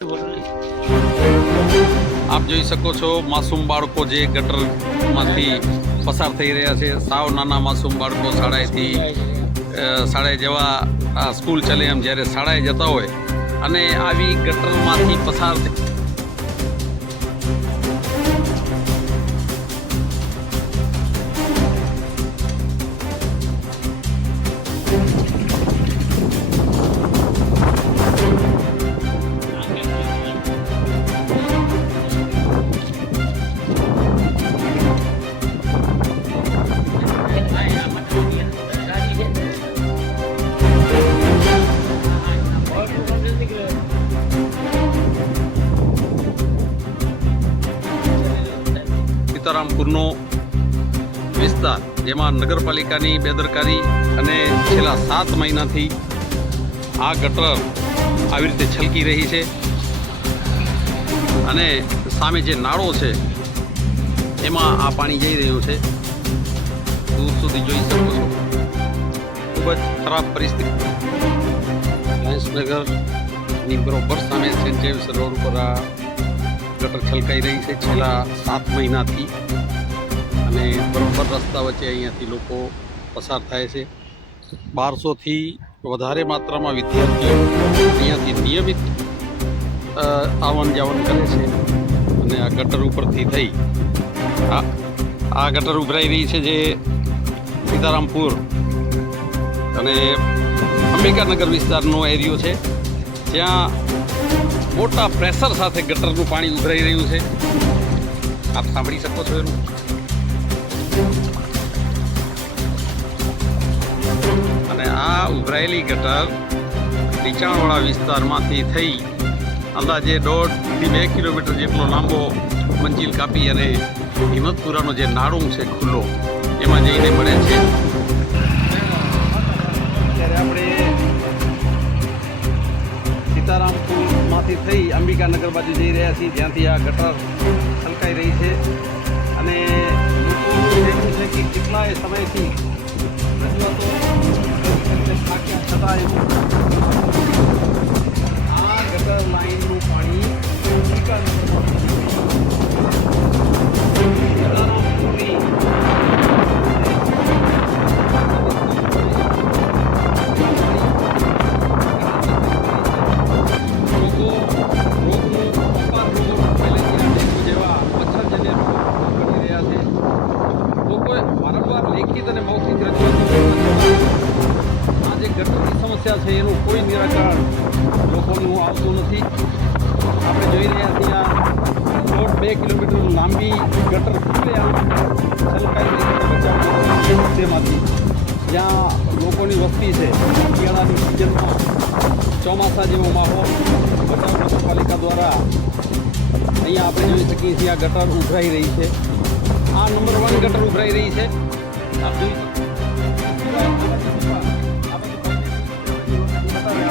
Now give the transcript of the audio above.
આપ જોઈ શકો છો માસૂમ બાળકો જે ગટરમાંથી પસાર થઈ રહ્યા છે. સાવ નાના માસૂમ બાળકો શાળાએ જવા સ્કૂલ ચાલે એમ જ્યારે શાળાએ જતા હોય અને આવી ગટરમાંથી પસાર સીતારામપુરનો વિસ્તાર જેમાં નગરપાલિકાની બેદરકારી અને છેલ્લા 7 મહિનાથી આ ગટર આવી રીતે છલકી રહી છે અને સામે જે નાળો છે એમાં આ પાણી જઈ રહ્યું છે. દૂર સુધી જોઈ શકો છો. ખૂબ જ ખરાબ પરિસ્થિતિ. લાયન્સનગરની બરોબર સામે સેન્ટ જેમ્સ રોડ પર આ ગટર છલકાઈ રહી છે છેલ્લા 7 મહિનાથી અને બરોબર રસ્તા વચ્ચે અહીંયાથી લોકો પસાર થાય છે. 1200થી વધારે માત્રામાં વિદ્યાર્થીઓ અહીંયાથી નિયમિત આવન જાવન કરે છે અને આ ગટર ઉપરથી થઈ આ ગટર ઉભરાઈ રહી છે જે સીતારામપુર અને અંબિકાનગર વિસ્તારનો એરિયો છે જ્યાં મોટા પ્રેશર સાથે ગટરનું પાણી ઉભરાઈ રહ્યું છે. આપ સાંભળી શકો છો એનું. અને આ ઉભરાયેલી ગટર નીચાણવાળા વિસ્તારમાંથી થઈ અંદાજે 1.5 થી 2 કિલોમીટર જેટલો લાંબો મંજિલ કાપી અને હિંમતપુરાનો જે નાળું છે ખુલ્લો એમાં જઈને મળે છે. ત્યારે આપણે સીતારામપુરમાંથી થઈ અંબિકાનગર બાજુ જઈ રહ્યા છીએ જ્યાંથી આ ગટર છલકાઈ રહી છે અને લોકોનું કહેવું છે કે કેટલાય સમયથી રજૂઆતો થાક્યા છતાં આ ગટર લાઇનનું પાણી વારંવાર લેખિત અને મૌખિક રજૂઆતો આ જે ગટરની સમસ્યા છે એનું કોઈ નિરાકરણ લોકોનું આવતું નથી. આપણે જોઈ રહ્યા છીએ આ 2 કિલોમીટર લાંબી ગટર ખુલ્લે છલકાઈ તેમાંથી જ્યાં લોકોની વસ્તી છે. શિયાળાની સિઝનમાં ચોમાસા જેવો માહોલ ભચાઉ નગરપાલિકા દ્વારા અહીંયા આપણે જોઈ શકીએ છીએ આ ગટર ઉભરાઈ રહી છે. આ નંબર 1 ગટર ઉભરાઈ રહી છે. આપ જોઈ